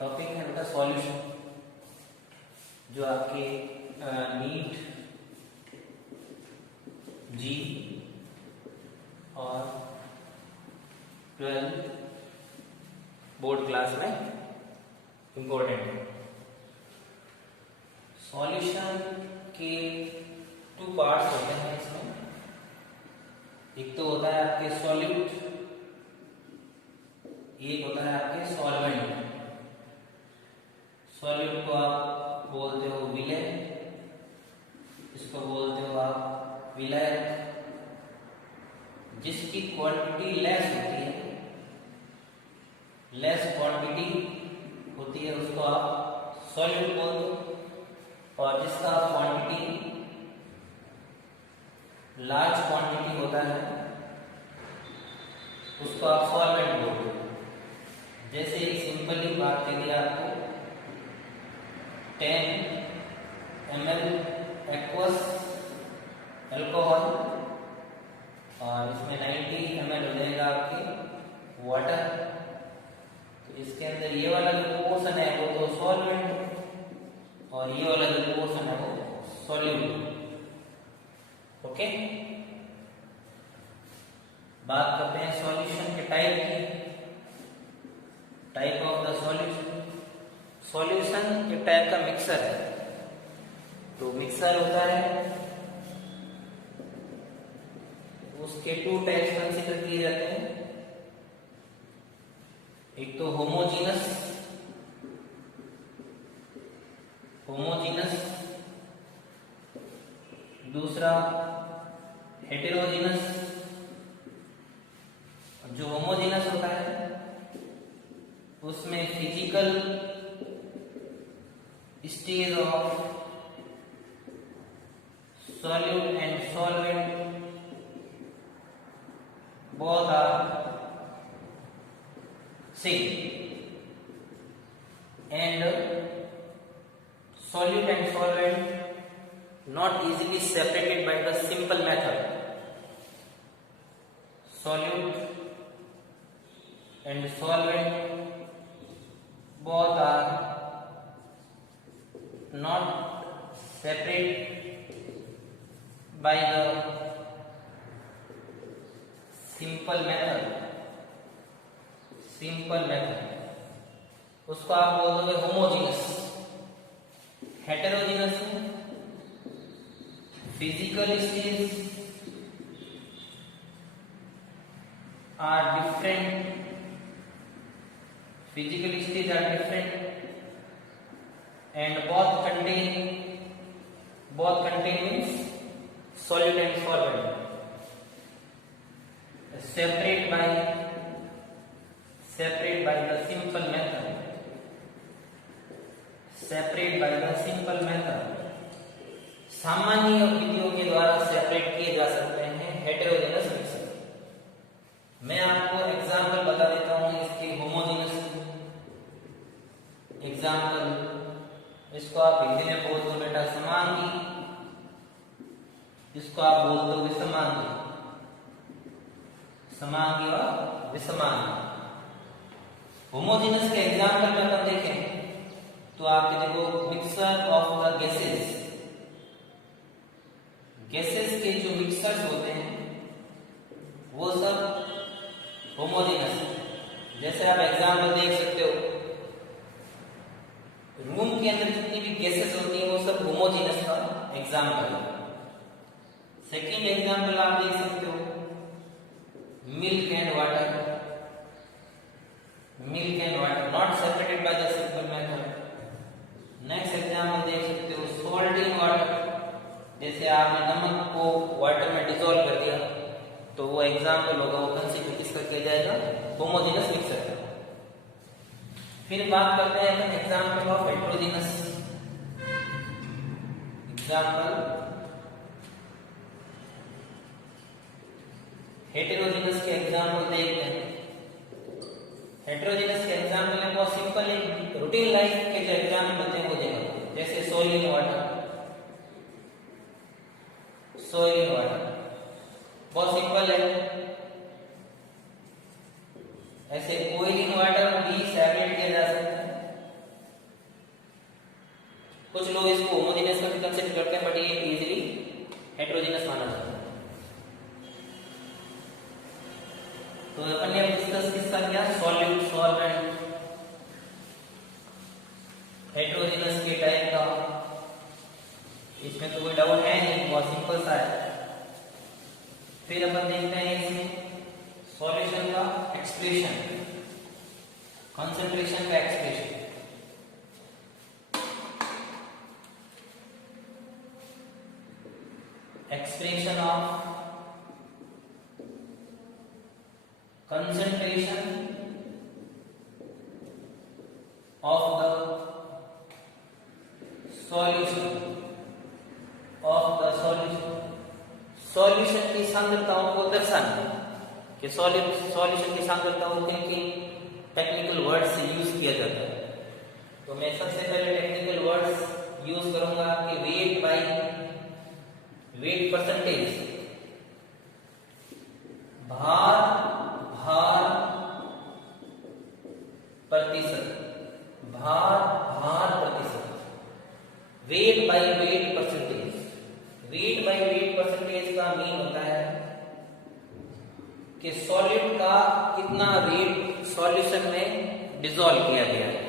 Topic है उनका solution, जो आपके नीट जी और 12 बोर्ड क्लास में इंपॉर्टेंट है। सॉल्यूशन के 2 पार्ट्स होते हैं इसमें। एक तो होता है आपके सॉल्यूट, एक होता है आपके सॉल्वेंट। सॉल्यूट को आप बोलते हो विलय, इसको बोलते हो आप विलायक। जिसकी क्वांटिटी लेस होती है, लेस क्वांटिटी होती है, उसको आप सॉल्यूट बोलते हो। और जिसका क्वांटिटी लार्ज क्वांटिटी होता है, उसको आप सॉल्वेंट बोलते हो। जैसे एक सिंपली बात करिए आपको, 10 ml एक्वस अल्कोहल और इसमें 90 ml हो जाएगा आपकी वाटर। तो इसके अंदर ये वाला जो पोर्शन है वो तो सॉल्वेंट और ये वाला जो पोर्शन है वो सॉल्यूट। ओके, बात करते हैं सॉल्यूशन के टाइप की। Type of the solution, solution एक टाइप का मिक्सर है। तो मिक्सर होता है, उसके 2 टाइप्स कंसीडर किए जाते हैं। एक तो होमोजीनस, दूसरा हेटेरोजीनस। जो होमोजीनस होता है उसमें physical stage of solute and solvent both are same, and solute and solvent not easily separated by the simple method. Solute and solvent both are not separate by the simple method, उसको आप बोल दोगे homogeneous. Heterogeneous physical stage are different, and both contain means solute and solvent, separate by the simple method, सामान्य विधियों के द्वारा separate किए जा सकते हैं हेटेरोजेनस मिक्सर। मैं आपको एग्जांपल बता देता हूं इसके होमोजेनस एग्जांपल। इसको आप हिंदी में बोल दो बेटा समांगी, इसको आप बोल दो विषमांगी, समांगी और विषमांगी। होमोजेनस के एग्जांपल में अपन देखें तो आपके देखो मिक्सर ऑफ द गैसेस के जो मिक्सर्स होते हैं वो सब होमोजेनस। जैसे आप एग्जांपल देख सकते हो, रूम के अंदर जितनी भी गैसेस होती हैं वो सब होमोजेनस का एग्जांपल है। सेकेंड एग्जांपल आप देख सकते हो, milk and water not separated by the simple method. Next example देख सकते हो, सॉल्ट इन वाटर। जैसे आपने नमक को वाटर में डिसॉल्व कर दिया तो वो एग्जांपल होगा, वो कंसीडर किसका किया जाएगा, होमोजेनस मिक्सर का। फिर बात करते हैं अपन एग्जांपल ऑफ हेटेरोजेनस। हेटेरोजेनस के एग्जांपल देखते हैं। हेटेरोजेनस के एग्जांपल है बहुत सिंपल, एक रूटीन लाइफ के जो एग्जांपल होते हैं वो देखो। जैसे सोइल इन वाटर बहुत सिंपल है। ऐसे ऑयल इन वाटर भी सेपरेट किया जा सकता है। करते हैं, बट ये इजीली हेटेरोजेनस माना जाता है। तो अपन ने डिस्कस किसका किया, सॉल्यूट सॉल्वेंट हेटेरोजेनस के टाइप का, इसमें तो कोई डाउट है नहीं, बहुत सिंपल सा है। फिर अपन देखते हैं इसमें सॉल्यूशन का एक्सप्रेशन, कंसंट्रेशन का expression. Expression of concentration of the solution solution की सांद्रताओं को दर्शाना, कि सॉल्यूशन की सांद्रताओं के टेक्निकल वर्ड्स यूज किया जाता है। तो मैं सबसे पहले टेक्निकल वर्ड्स यूज करूंगा कि वेट बाय वेट परसेंटेज, भार प्रतिशत, भार प्रतिशत, weight by weight percentage. Weight by weight percentage का मीन होता है कि सॉलिड का कितना वेट सॉल्यूशन में डिसॉल्व किया गया है,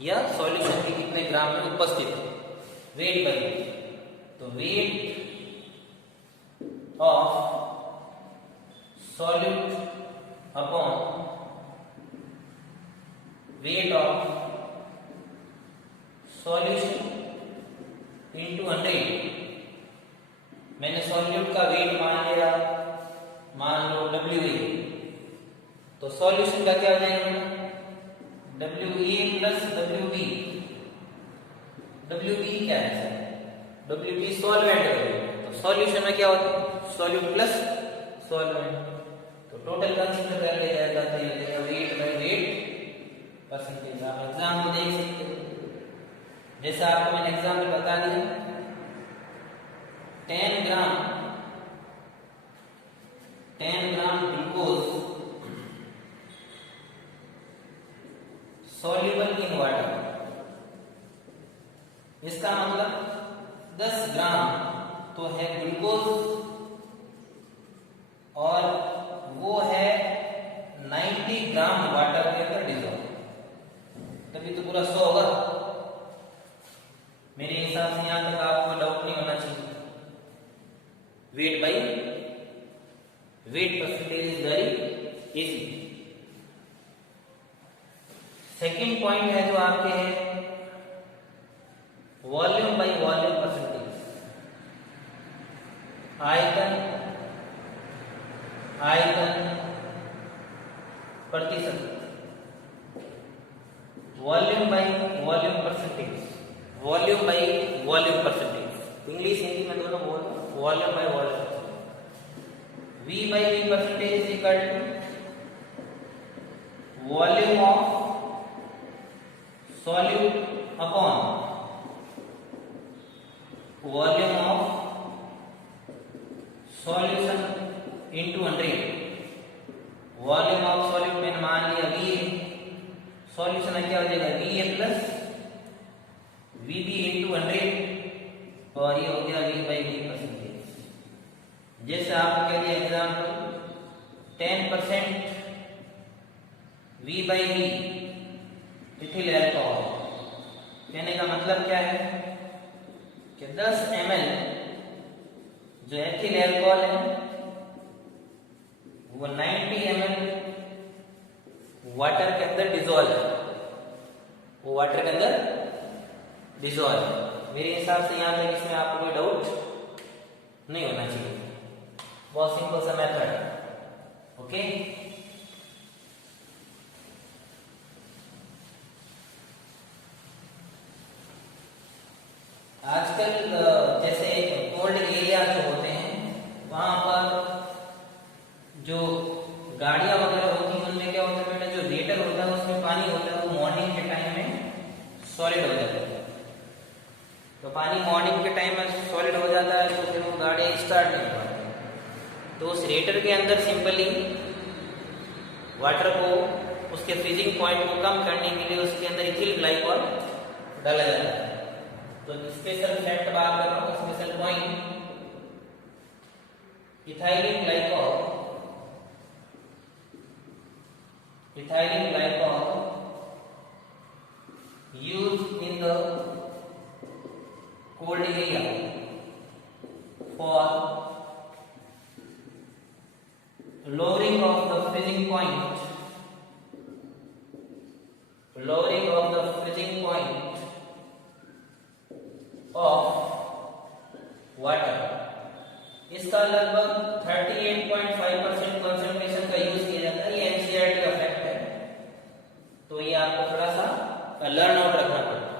या सॉल्यूशन के कितने ग्राम में उपस्थित है, वेट बाय वेट। तो weight of solute upon weight of solution into 100। मैंने सॉल्यूट का वेट मान लिया, मान लो WA, तो सॉल्यूशन का क्या हो जाएगा, WA प्लस WB। WB क्या है, WB सॉल्वेंट है, तो सॉल्यूशन में क्या होता है, सॉल्यूट प्लस सॉल्वेंट, तो टोटल कंसीडर कर लिया जाता है वेट बाय वेट परसेंटेज। आप एग्जाम को देख सकते हो, जैसे आपको मैंने एग्जाम में बता दिया 10 gram glucose soluble in water, इसका मतलब 10 ग्राम तो है ग्लूकोज और वो है 90 ग्राम वाटर के अंदर डिसॉल्व, तभी तो पूरा 100 होगा। मेरे हिसाब से यहां तक आपको डाउट नहीं होना चाहिए। Weight by wait percentage is very easy. Second point है जो आपके है वॉल्यूम बाई वॉल्यूम परसेंटेज, आयतन प्रतिशत, volume by volume percentage, volume by volume percentage, English Hindi में दोनों बोल, volume by volume. V by V percentage is equal to volume of solute upon volume of solution into 100। Volume of solute मैंने मान लिया V है, solution में क्या हो जाएगा VA प्लस VB into 100, और ये हो गया V by V परसेंटेज। जैसे आपको कह दिया example 10% V by V ethyl alcohol, कहने का मतलब क्या है कि 10 ml जो एथिल एल्कोहल है वो 90 ml वाटर के अंदर डिसॉल्व है, वो वाटर के अंदर डिसॉल्व है। मेरे हिसाब से यहां तक इसमें आपको कोई डाउट नहीं होना चाहिए, बहुत सिंपल सा मेथड है। ओके, आजकल जैसे कोल्ड एरिया जो होते हैं वहां पर जो गाड़ियां वगैरह होती हैं उनमें क्या होता है बेटा, जो रेटर होता है उसमें पानी होता है, वो मॉर्निंग के टाइम में सॉलिड हो जाता है। तो पानी मॉर्निंग के टाइम में सॉलिड हो जाता है तो फिर वो गाड़ियां स्टार्ट नहीं हो पाती। तो उस रेटर के अंदर सिंपली वाटर को, उसके फ्रीजिंग पॉइंट को कम करने के लिए उसके अंदर इथिल ग्लाइकॉल डाला जाता है। तो स्पेशल फैक्ट बात कर रहा हूँ, special point, ethylene glycol used in the cold area for lowering of the freezing point of water। इसका लगभग 38.5% कंसंट्रेशन का यूज किया जाता है। ये एनसीईआरटी का फैक्ट है, तो ये आपको थोड़ा सा लर्न आउट रखना पड़ता है।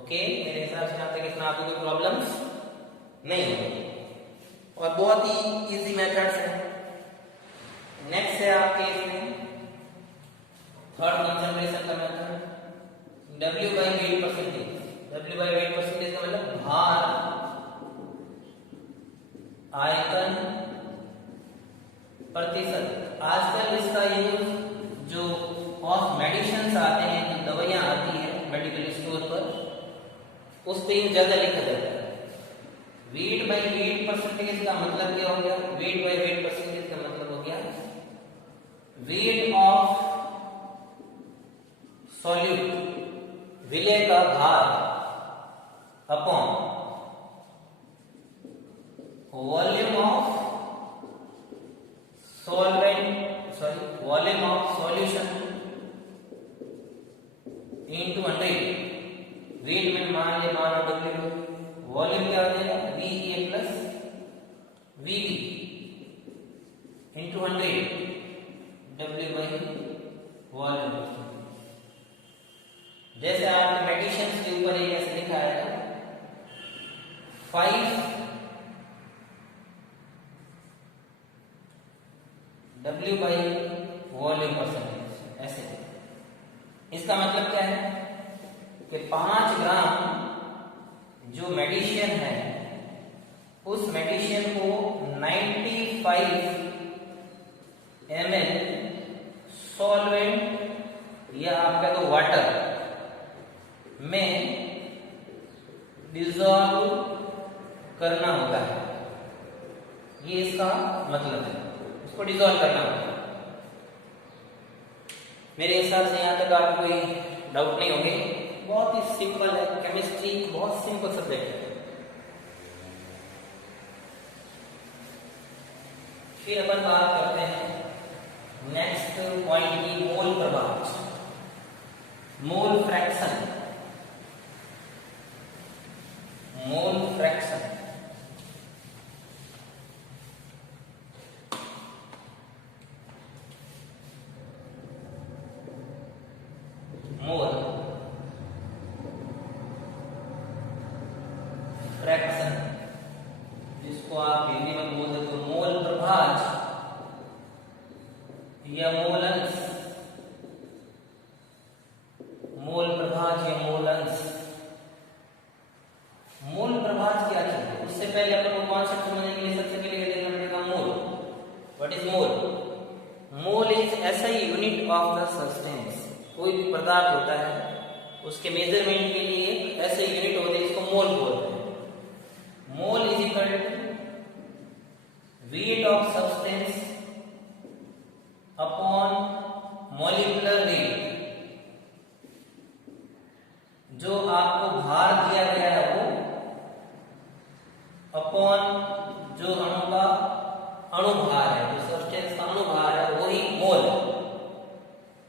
ओके, मेरे हिसाब से यहाँ तक इतना आपको कोई प्रॉब्लम्स नहीं होगी और बहुत ही इजी मेथड्स है। नेक्स्ट है आपके इसमें थर्ड कंसंट्रेशन का method, W by weight percentage. W by weight percentage का मतलब भार आयतन प्रतिशत। आजकल इसका यूज जो ऑफ मेडिसिन्स आते हैं, दवाइयां आती हैं मेडिकल स्टोर पर, उस पे ज्यादा लिखा जाता है। वेट बाय वेट परसेंटेज का मतलब क्या हो गया? वेट बाय वेट परसेंटेज का मतलब हो गया वेट ऑफ सॉल्यूट, विलय का भार upon volume of solution into 100। Weight में मान लो W, वॉल्यूम क्या हो जाएगा? VA plus VB into 100, W by volume. जैसे आपके मेडिसिन्स के ऊपर एक ऐसे लिखा है 5 W by वॉल्यूम परसेंटेज, ऐसे। इसका मतलब क्या है कि 5 ग्राम जो मेडिसिन है, उस मेडिसिन को 95 ml सॉल्वेंट या आपका तो वाटर में डिसॉल्व करना होता है। ये इसका मतलब है, उसको डिसॉल्व करना होता है। मेरे हिसाब से यहाँ तक आपको कोई डाउट नहीं होंगे। बहुत ही सिंपल है, केमिस्ट्री बहुत सिंपल सब्जेक्ट है। फिर अपन बात करते हैं नेक्स्ट पॉइंट की, मोल प्रभाव, mole fraction. Mole fraction mole fraction, जिसको आप हिंदी में बोल देते हो मोल प्रभाज या मोलंश। मोल प्रभाज या मोलंश। मोल प्रभाज क्या चीज है? उससे पहले अपन को कॉन्सेप्ट समझने के लिए सबसे पहले देखना पड़ेगा mole. What is mole? Mole is ऐसा यूनिट ऑफ द सब्सटेंस। कोई भी पदार्थ होता है, उसके मेजरमेंट के लिए ऐसे यूनिट होते हैं, इसको मोल बोलते हैं। Mole is equal to weight of substance upon molecular weight. जो आपको भार दिया गया है वो अपॉन जो अणु का अणुभार है, जो सब्सटेंस का अणुभार है, वही मोल।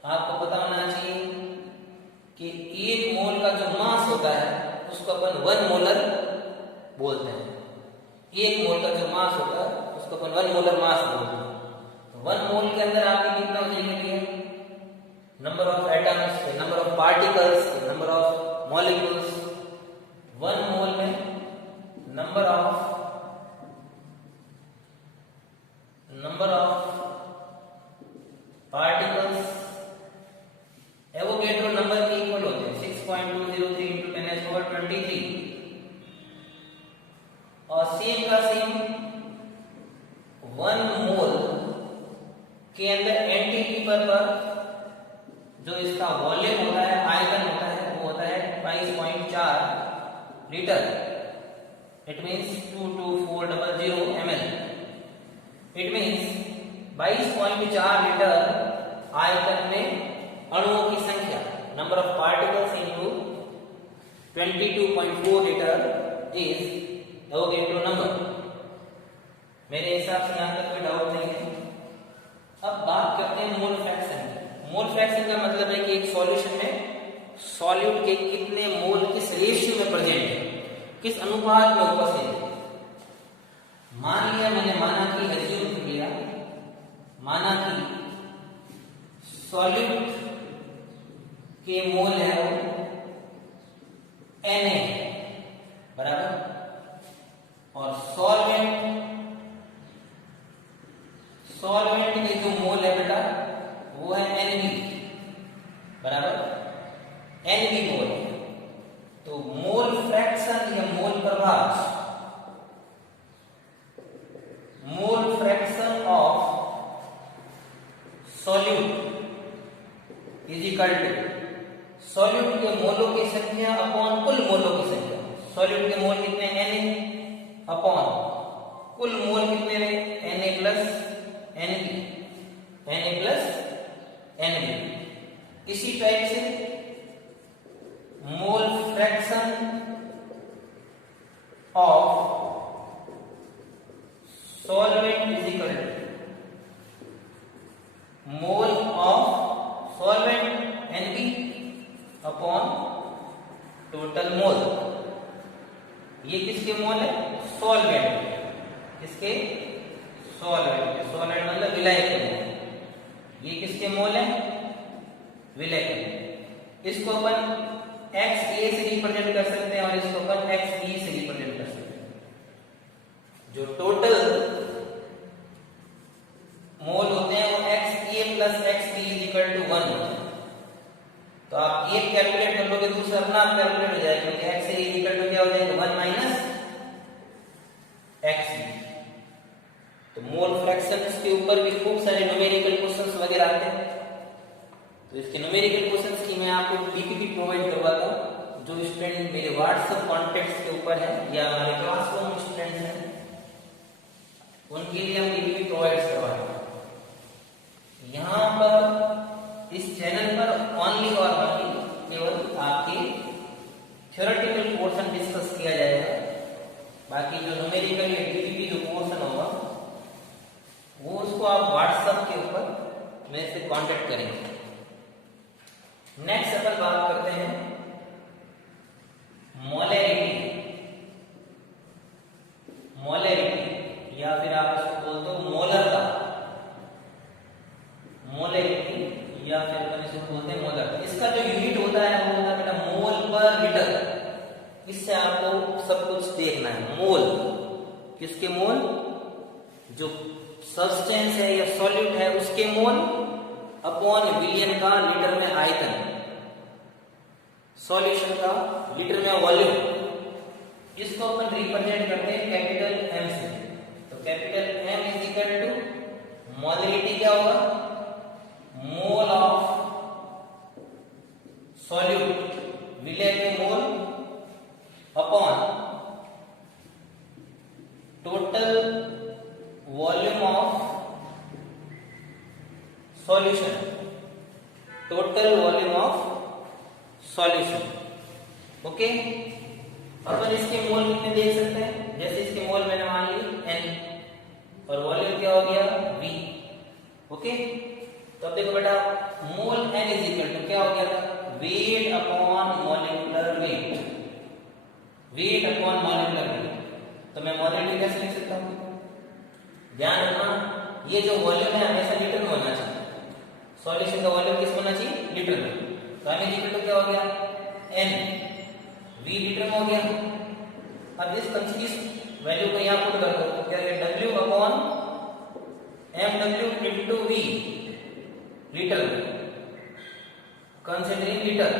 आपको पता होना चाहिए कि 1 मोल का जो मास होता है उसको अपन 1 मोलर बोलते हैं। 1 मोल का जो मास होता है उसको अपन 1 मोलर मास बोलते हैं। 1 मोल के अंदर आपके कितना हो जाएंगे? Number of atoms, number of particles, number of molecules. 1 मोल में number of particles Avogadro number के इक्वल होते हैं 6.203 into 10⁻23। और सेम का सेम 1 मोल के अंदर एनटीपी पर जो इसका वॉल्यूम होता है, आयतन होता है, वो होता है 22.4 litre, it means 22400 ml, it means 22.4 litre आयतन में अणुओं की संख्या, number of particles into 22.4 litre is Avogadro number. मेरे हिसाब से यहाँ तक कोई डाउट नहीं है। अब बात करते हैं मोल फ्रैक्शन। मोल फ्रैक्शन का मतलब है कि एक सॉल्यूशन में सॉल्यूट के कितने मोल किस रेशियो में प्रेजेंट है, किस अनुपात में उपस्थित है। मान लिया, मैंने माना कि एज्यूम किया, माना कि सॉल्यूट के मोल है वो Na बराबर, और सॉल्वेंट के जो मोल है बेटा वो है Nb बराबर, Nb मोल। तो मोल फ्रैक्शन या मोल प्रभाव, mole fraction of solute is equal to solute के मोलों की संख्या अपॉन कुल मोलों की संख्या। सॉल्यूट के मोल कितने Na अपॉन कुल मोल कितने हैं Na प्लस Nb। इसी टाइप से mole fraction of solvent is equal to mole of solvent Nb upon total mole. ये किसके मोल है? सॉल्वेंट। किसके? सॉल्वेंट। सॉल्वेंट मतलब विलायक के मोल। ये किसके मोल है? विलायक के मोल। इसको अपन XA से रिप्रेजेंट कर सकते हैं और इसको अपन XB से रिप्रेजेंट कर सकते हैं। जो टोटल मोल होते हैं वो XA plus XB is equal to 1 होते हैं। तो आप एक कैलकुलेट कर लोगे, दूसरा अपना आप कैलकुलेट हो जाएगा, क्योंकि XA इज इक्वल टू क्या हो जाएगा? 1 माइनस XB। तो मोल फ्रैक्शन के ऊपर भी खूब सारे न्यूमेरिकल क्वेश्चंस वगैरह आते हैं। तो इसके न्यूमेरिकल क्वेश्चंस की मैं आपको पीपीटी प्रोवाइड करवाता हूँ। जो स्टूडेंट मेरे व्हाट्सएप कॉन्टेक्ट्स के ऊपर है या हमारे क्लासरूम स्टूडेंट्स हैं, उनके लिए हम पीपीटी प्रोवाइड करवाएंगे। यहाँ पर इस चैनल पर ओनली और ओनली केवल आपके थ्योरेटिकल पोर्शन डिस्कस किया जाएगा। बाकी जो न्यूमेरिकल या डीपीपी जो पोर्शन होगा वो उसको आप व्हाट्सएप के ऊपर मेरे से कांटेक्ट करेंगे। नेक्स्ट अपन बात करते हैं मोलैरिटी। मोलैरिटी या फिर आप इसको बोलते हो मोलरता। मोलैरिटी या फिर अपन इसको बोलते हैं मोलरता। इसका जो यूनिट होता है वो होता है बेटा मोल पर लीटर। इससे आपको सब कुछ देखना है। मोल किसके मोल? जो सब्सटेंस है या सॉल्यूट है उसके मोल अपॉन विलियन का लीटर में आयतन, सॉल्यूशन का लीटर में वॉल्यूम। इसको अपन रिप्रेजेंट करते हैं कैपिटल M से। तो capital M is equal to molarity क्या होगा? मोल ऑफ सॉल्यूट, विलय के mole upon total volume of solution, total volume of solution. Okay, अपन इसके मोल कितने देख सकते हैं? जैसे इसके मोल मैंने मान ली N और वॉल्यूम क्या हो गया? V। ओके, तो अब देखो बेटा मोल N इज इक्वल टू क्या हो गया था? Weight upon molecular wait. Weight upon molecular wait. तो मैं मॉलिक्यूलर कैसे लिख सकता हूं? ध्यान रखना, ये जो वॉल्यूम है हमेशा लीटर में होना चाहिए। सॉल्यूशन का वॉल्यूम किस होना चाहिए? लीटर में। तो M इज इक्वल टू क्या हो गया? N। V लीटर में हो गया। अब इस वैल्यू को यहां पुट कर दो, तो क्या है? W upon MW into V litre में, कंसीडरिंग लीटर।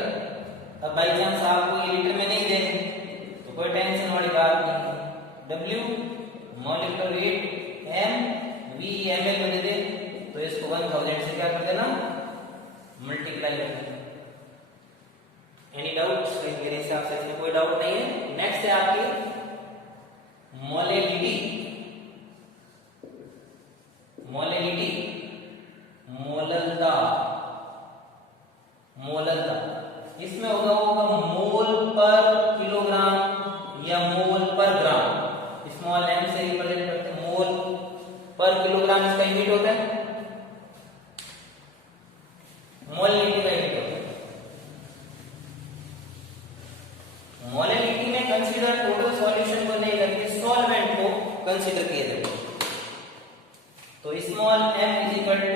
अब बाई चांस आपको ये लीटर में नहीं देंगे तो कोई टेंशन वाली बात नहीं। W molecular weight M V ml में दे दे तो इसको 1000 से क्या कर देना? मल्टीप्लाई कर देना। Any doubts? मेरे हिसाब से इसमें कोई डाउट नहीं है। नेक्स्ट है आपकी मोलेलिटी। मोलेलिटी, मोललता, मोललता, इसमें होगा मोल पर किलोग्राम या मोल पर ग्राम। स्मॉल एम से रिप्रेजेंट करते हैं, मोल पर किलोग्राम इसका यूनिट होता है, मोलेलिटी का यूनिट होता है। मोलेलिटी में कंसीडर टोटल सॉल्यूशन को नहीं करके सॉल्वेंट को कंसीडर किया जाता है। तो small m is equal to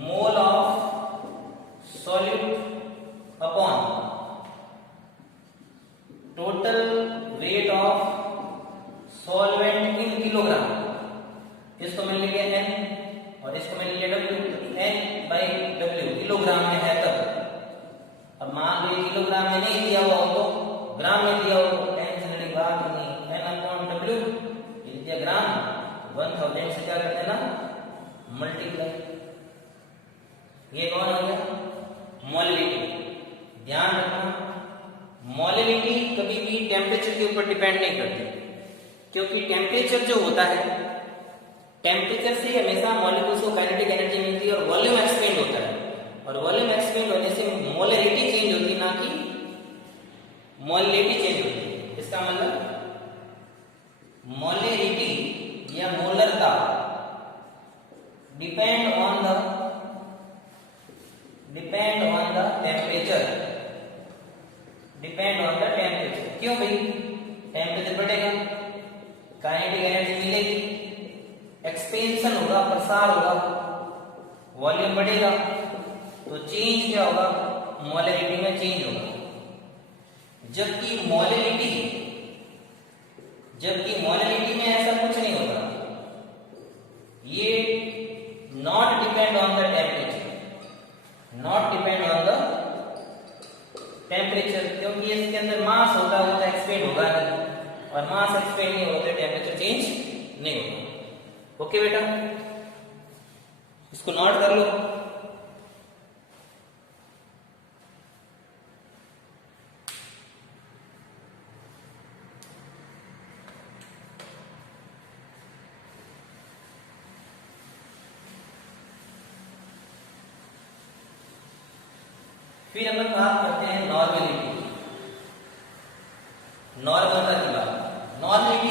mole of solute upon total weight of solvent in kilogram. इसको मैंने लिया n और इसको मैंने लिया w, n by w kilogram में है तब। अब मान लो किलोग्राम में नहीं दिया हुआ हो तो ग्राम में दिया हो तो n से लड़ी बात नहीं, n अपॉन w ये दिया ग्राम, 1000 से क्या कर देना मल्टीप्लाई। ये कौन हो गया मोलेलिटी। ध्यान रखना मोलेलिटी कभी भी टेम्परेचर के ऊपर डिपेंड नहीं करती, क्योंकि टेम्परेचर जो होता है, टेम्परेचर से हमेशा मॉलिक्यूल्स को काइनेटिक एनर्जी मिलती है और वॉल्यूम एक्सपेंड होता है, और वॉल्यूम एक्सपेंड होने से मोलेलिटी चेंज होती है, ना कि मोलेलिटी चेंज होती है। इसका मतलब मोलेलिटी या मोलरता depend on the temperature, depend on the temperature. क्यों भाई? टेम्परेचर बढ़ेगा, काइनेटिक एनर्जी मिलेगी, एक्सपेंशन होगा, प्रसार होगा, वॉल्यूम बढ़ेगा, तो चेंज क्या होगा मोलेलिटी में चेंज होगा। जबकि मोलेलिटी में ऐसा कुछ नहीं होता, ये not depend on the temperature, not depend on the temperature, क्योंकि इसके अंदर मास होता है, वो तो एक्सपेंड होगा नहीं, और मास एक्सपेंड नहीं होता टेम्परेचर चेंज नहीं होगा। ओके बेटा, इसको नोट कर लो। फिर अपन बात करते हैं नॉर्मलिटी, नॉर्मलता की बात। नॉर्मलिटी